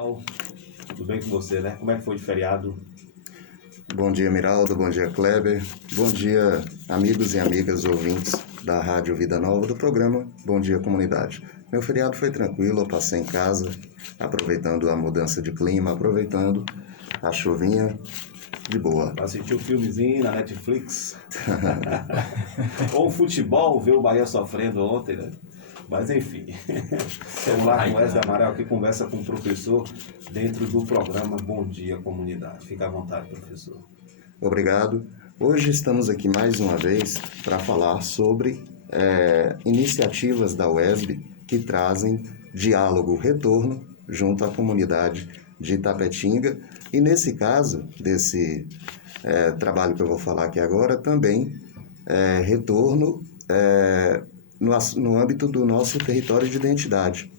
Tudo bem com você, né? Como é que foi de feriado? Bom dia, Miraldo. Bom dia, Kleber. Bom dia, amigos e amigas ouvintes da Rádio Vida Nova, do programa Bom Dia Comunidade. Meu feriado foi tranquilo, eu passei em casa, aproveitando a mudança de clima, aproveitando a chuvinha, de boa. Assistiu um filmezinho na Netflix? Ou o futebol, ver o Bahia sofrendo ontem, né? Mas enfim, vamos lá com Wesley Amaral, que conversa com o professor dentro do programa Bom Dia Comunidade. Fica à vontade, professor. Obrigado. Hoje estamos aqui mais uma vez para falar sobre iniciativas da UESB que trazem diálogo, retorno junto à comunidade de Itapetinga. E nesse caso, desse trabalho que eu vou falar aqui agora, também retorno no âmbito do nosso território de identidade,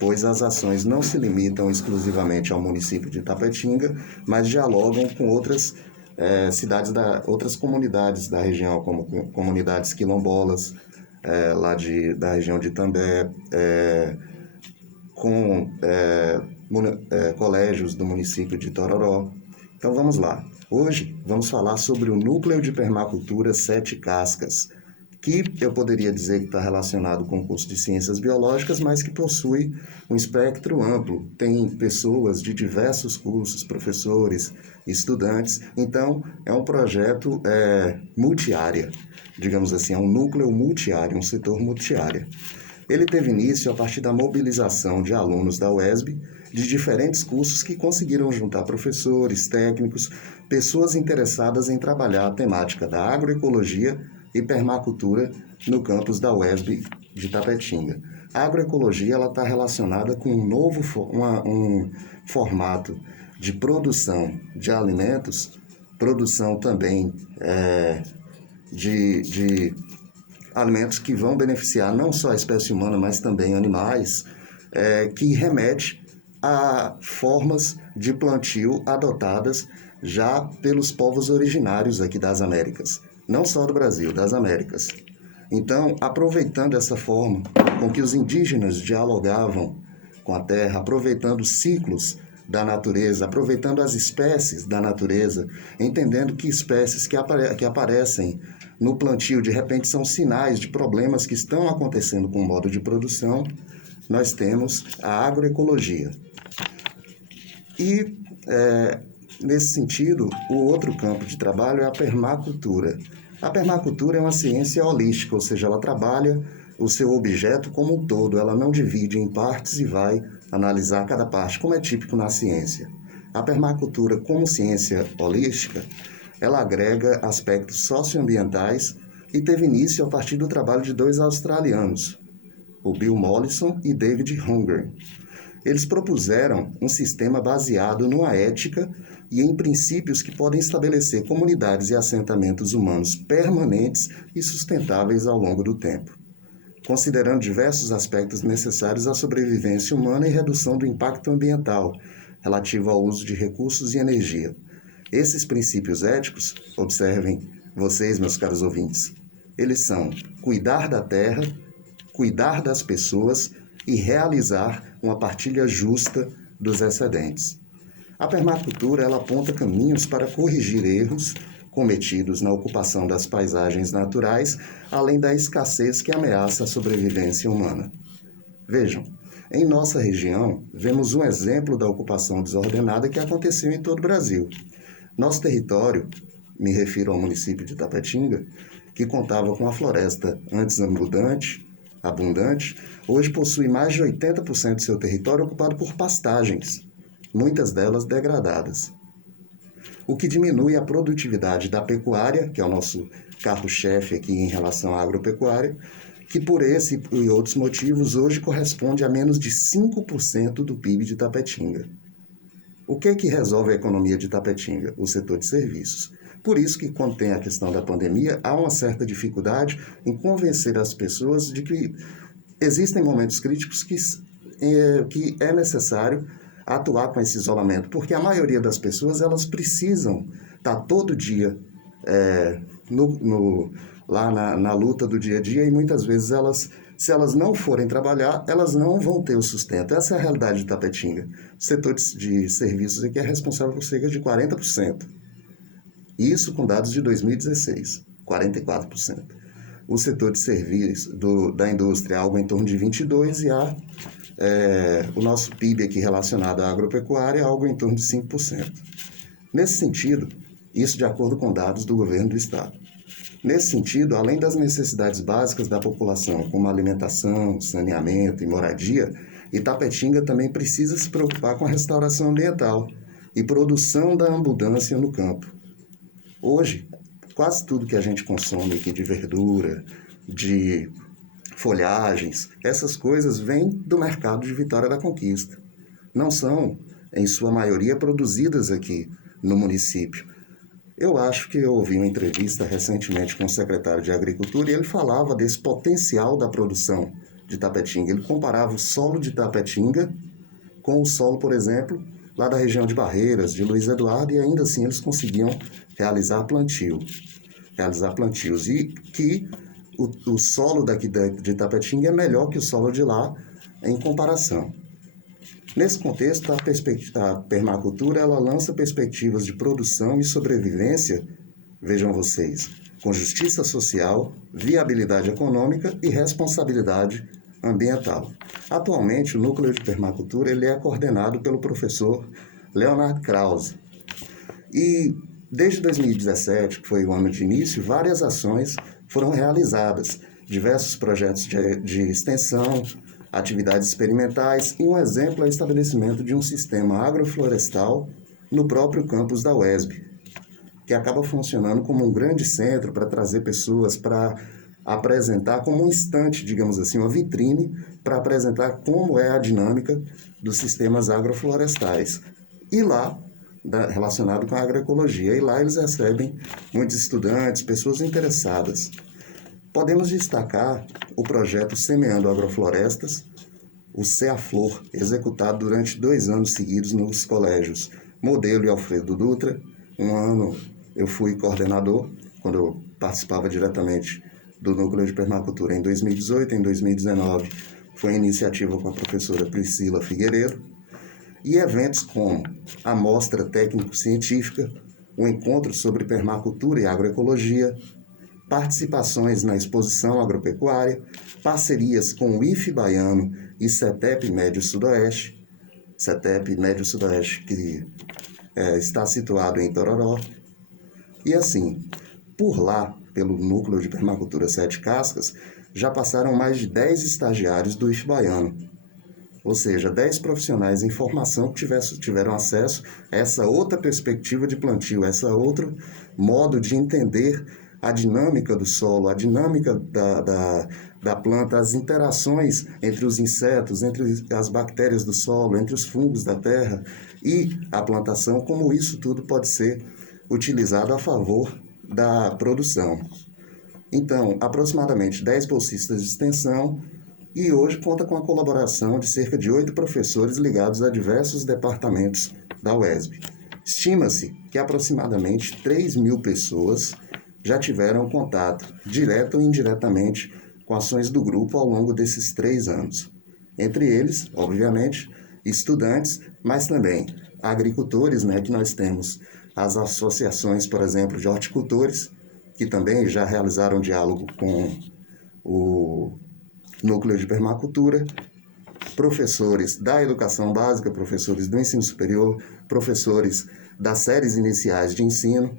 pois as ações não se limitam exclusivamente ao município de Itapetinga, mas dialogam com outras outras comunidades da região, como comunidades quilombolas, da região de Itambé, com colégios do município de Tororó. Então vamos lá. Hoje vamos falar sobre o Núcleo de Permacultura Sete Cascas, que eu poderia dizer que está relacionado com o curso de Ciências Biológicas, mas que possui um espectro amplo. Tem pessoas de diversos cursos, professores, estudantes. Então, é um projeto multiárea, digamos assim, é um núcleo multiárea, um setor multiárea. Ele teve início a partir da mobilização de alunos da UESB de diferentes cursos que conseguiram juntar professores, técnicos, pessoas interessadas em trabalhar a temática da agroecologia e permacultura no campus da UESB de Itapetinga. A agroecologia está relacionada com um formato de produção de alimentos, produção também de alimentos que vão beneficiar não só a espécie humana, mas também animais, que remete a formas de plantio adotadas já pelos povos originários aqui das Américas. Não só do Brasil, das Américas. Então, aproveitando essa forma com que os indígenas dialogavam com a terra, aproveitando ciclos da natureza, aproveitando as espécies da natureza, entendendo que espécies que aparecem no plantio, de repente, são sinais de problemas que estão acontecendo com o modo de produção, nós temos a agroecologia. E, nesse sentido, o outro campo de trabalho é a permacultura. A permacultura é uma ciência holística, ou seja, ela trabalha o seu objeto como um todo, ela não divide em partes e vai analisar cada parte, como é típico na ciência. A permacultura, como ciência holística, ela agrega aspectos socioambientais e teve início a partir do trabalho de dois australianos, o Bill Mollison e David Hunger. Eles propuseram um sistema baseado numa ética e em princípios que podem estabelecer comunidades e assentamentos humanos permanentes e sustentáveis ao longo do tempo, considerando diversos aspectos necessários à sobrevivência humana e redução do impacto ambiental relativo ao uso de recursos e energia. Esses princípios éticos, observem vocês, meus caros ouvintes, eles são cuidar da terra, cuidar das pessoas e realizar uma partilha justa dos excedentes. A permacultura ela aponta caminhos para corrigir erros cometidos na ocupação das paisagens naturais, além da escassez que ameaça a sobrevivência humana. Vejam, em nossa região, vemos um exemplo da ocupação desordenada que aconteceu em todo o Brasil. Nosso território, me refiro ao município de Itapetinga, que contava com a floresta antes abundante, hoje possui mais de 80% de seu território ocupado por pastagens, muitas delas degradadas, o que diminui a produtividade da pecuária, que é o nosso carro-chefe aqui em relação à agropecuária, que por esse e outros motivos hoje corresponde a menos de 5% do PIB de Itapetinga. O que resolve a economia de Itapetinga? O setor de serviços. Por isso que, quando tem a questão da pandemia, há uma certa dificuldade em convencer as pessoas de que existem momentos críticos que é necessário atuar com esse isolamento, porque a maioria das pessoas elas precisam estar todo dia lá na luta do dia a dia e muitas vezes elas Se elas não forem trabalhar, elas não vão ter o sustento. Essa é a realidade de Tapetinga. O setor de serviços aqui é responsável por cerca de 40%. Isso com dados de 2016, 44%. O setor de serviços da indústria é algo em torno de 22% e o nosso PIB aqui relacionado à agropecuária é algo em torno de 5%. Nesse sentido, isso de acordo com dados do governo do estado. Nesse sentido, além das necessidades básicas da população, como alimentação, saneamento e moradia, Itapetinga também precisa se preocupar com a restauração ambiental e produção da abundância no campo. Hoje, quase tudo que a gente consome aqui de verdura, de folhagens, essas coisas vêm do mercado de Vitória da Conquista. Não são, em sua maioria, produzidas aqui no município. Eu acho que eu ouvi uma entrevista recentemente com o secretário de Agricultura e ele falava desse potencial da produção de Tapetinga. Ele comparava o solo de Tapetinga com o solo, por exemplo, lá da região de Barreiras, de Luiz Eduardo, e ainda assim eles conseguiam realizar plantios. E que o solo daqui de Tapetinga é melhor que o solo de lá em comparação. Nesse contexto, a permacultura ela lança perspectivas de produção e sobrevivência, vejam vocês, com justiça social, viabilidade econômica e responsabilidade ambiental. Atualmente, o Núcleo de Permacultura ele é coordenado pelo professor Leonard Krause. E desde 2017, que foi o ano de início, várias ações foram realizadas, diversos projetos de extensão, atividades experimentais e um exemplo é o estabelecimento de um sistema agroflorestal no próprio campus da UESB, que acaba funcionando como um grande centro para trazer pessoas para apresentar como um estante, digamos assim, uma vitrine para apresentar como é a dinâmica dos sistemas agroflorestais. E lá, relacionado com a agroecologia, e lá eles recebem muitos estudantes, pessoas interessadas. Podemos destacar o projeto Semeando Agroflorestas, o CEAFlor, executado durante 2 anos seguidos nos colégios Modelo e Alfredo Dutra. Um ano eu fui coordenador, quando eu participava diretamente do Núcleo de Permacultura em 2018, em 2019 foi a iniciativa com a professora Priscila Figueiredo, e eventos como a Mostra Técnico-Científica, o Encontro sobre Permacultura e Agroecologia, participações na Exposição Agropecuária, parcerias com o IFE Baiano e CETEP Médio Sudoeste, que está situado em Itororó. E assim, por lá, pelo Núcleo de Permacultura Sete Cascas, já passaram mais de 10 estagiários do IFE Baiano, ou seja, 10 profissionais em formação que tiveram acesso a essa outra perspectiva de plantio, essa outro modo de entender a dinâmica do solo, a dinâmica da planta, as interações entre os insetos, entre as bactérias do solo, entre os fungos da terra e a plantação, como isso tudo pode ser utilizado a favor da produção. Então, aproximadamente 10 bolsistas de extensão e hoje conta com a colaboração de cerca de 8 professores ligados a diversos departamentos da UESB. Estima-se que aproximadamente 3.000 pessoas já tiveram contato, direto ou indiretamente, com ações do grupo ao longo desses 3 anos. Entre eles, obviamente, estudantes, mas também agricultores, que nós temos as associações, por exemplo, de horticultores, que também já realizaram diálogo com o Núcleo de Permacultura, professores da educação básica, professores do ensino superior, professores das séries iniciais de ensino,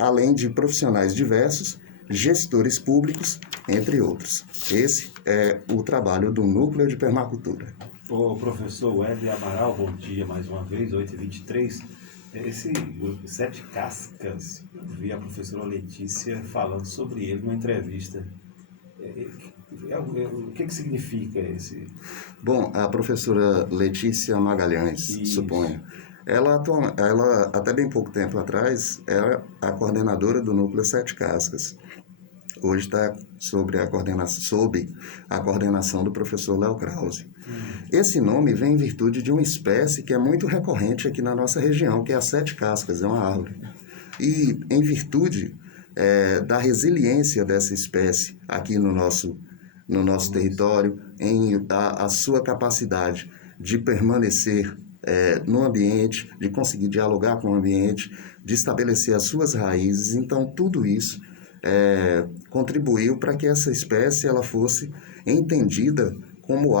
além de profissionais diversos, gestores públicos, entre outros. Esse é o trabalho do Núcleo de Permacultura. Ô, professor Wesley Amaral, bom dia mais uma vez, 8h23. Esse Sete Cascas, eu vi a professora Letícia falando sobre ele numa entrevista. O que significa esse? Bom, a professora Letícia Magalhães, suponho. Ela, até bem pouco tempo atrás, era a coordenadora do Núcleo Sete Cascas. Hoje está sob a coordenação do professor Léo Krause. Esse nome vem em virtude de uma espécie que é muito recorrente aqui na nossa região, que é a Sete Cascas, é uma árvore. E em virtude da resiliência dessa espécie aqui no nosso território, em a sua capacidade de permanecer no ambiente, de conseguir dialogar com o ambiente, de estabelecer as suas raízes. Então, tudo isso contribuiu para que essa espécie ela fosse entendida como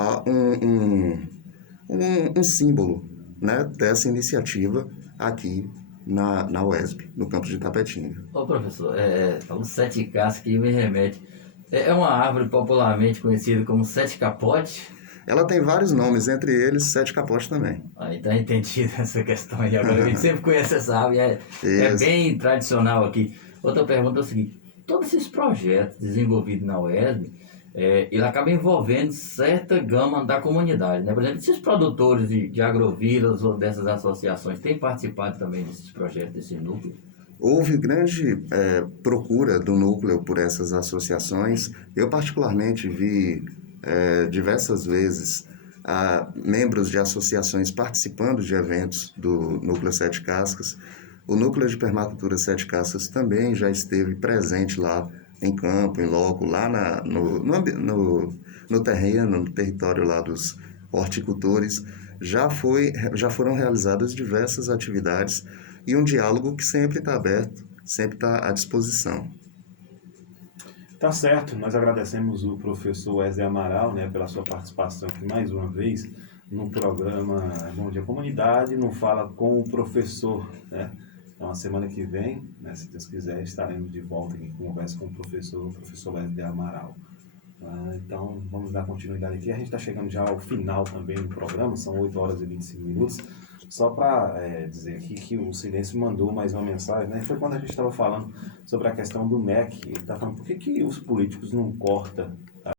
um símbolo, né, dessa iniciativa aqui na UESB, no campus de Tapetinga. Ô professor, falando sete cascas que me remete. É uma árvore popularmente conhecida como sete capote? Ela tem vários nomes, entre eles sete capotes também. Então entendi essa questão aí. Agora a gente sempre conhece essa árvore, é bem tradicional aqui. Outra pergunta é o seguinte: todos esses projetos desenvolvidos na UESB, ele acaba envolvendo certa gama da comunidade, né? Por exemplo, esses produtores de agrovilas ou dessas associações têm participado também desses projetos, desse núcleo? Houve grande procura do núcleo por essas associações. Eu particularmente vi diversas vezes membros de associações participando de eventos do Núcleo Sete Cascas. O Núcleo de Permacultura Sete Cascas também já esteve presente lá em campo, em loco, lá no terreno, no território lá dos horticultores. Já foram realizadas diversas atividades e um diálogo que sempre está aberto, sempre está à disposição. Tá certo, nós agradecemos o professor Wesley Amaral, né, pela sua participação aqui mais uma vez no programa Bom Dia Comunidade, no Fala com o Professor, né? Então, a semana que vem, né, se Deus quiser, estaremos de volta aqui com conversa com o professor Wesley Amaral. Então, vamos dar continuidade aqui. A gente está chegando já ao final também do programa, são 8 horas e 25 minutos. Só para dizer aqui que o Silêncio mandou mais uma mensagem, né? Foi quando a gente estava falando sobre a questão do MEC. Ele está falando por que os políticos não cortam